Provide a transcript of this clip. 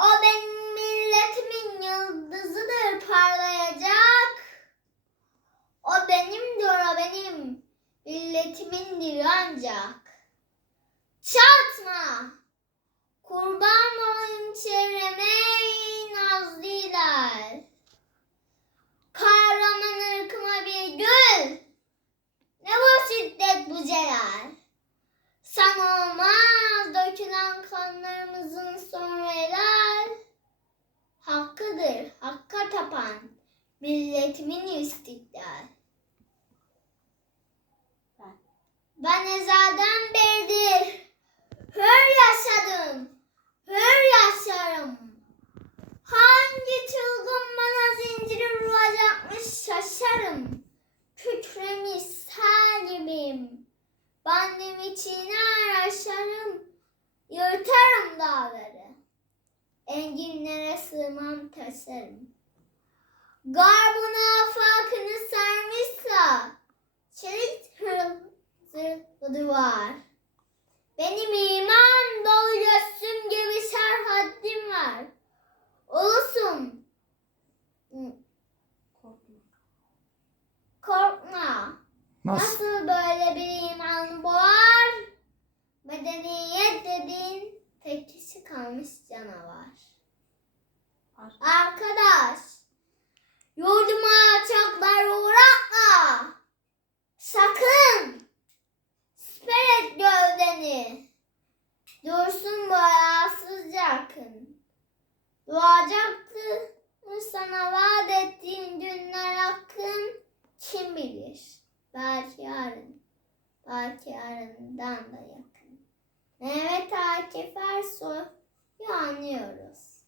O benim milletimin yıldızıdır parlayacak. O benimdir o benim. Milletimindir ancak. Çatma. Kurban olayım çevreme nazliler. Kahraman ırkıma bir gül. Ne bu şiddet bu celal. Sen olmaz. Hakkıdır hakka tapan milletimin istiklal. Ben ezelden beridir hür yaşadım, hür yaşarım. Hangi çılgın bana zinciri vuracakmış şaşarım. Kükremiş sel gibiyim. Bendim içine aşarım, yırtarım dağları. Enginlere sığmam taşarım. Garbın afakını sarmışsa, çelik zırhlı duvar. Benim iman dolu göğsüm gibi serhaddim var. Ulusum, korkma. Nasıl? Nasıl böyle bir iman boğar? Medeniyet dediğin kalmış canavar. Arkadaş, yurduma çoklar uğratma. Sakın, siper et gövdeni. Dursun bu ayasızca akın. Doğacaktı mı sana vaat ettiğin günler hakkın kim bilir? Belki yarın, belki yarından da yakın. Mehmet Akif Ersoy'u anlıyoruz.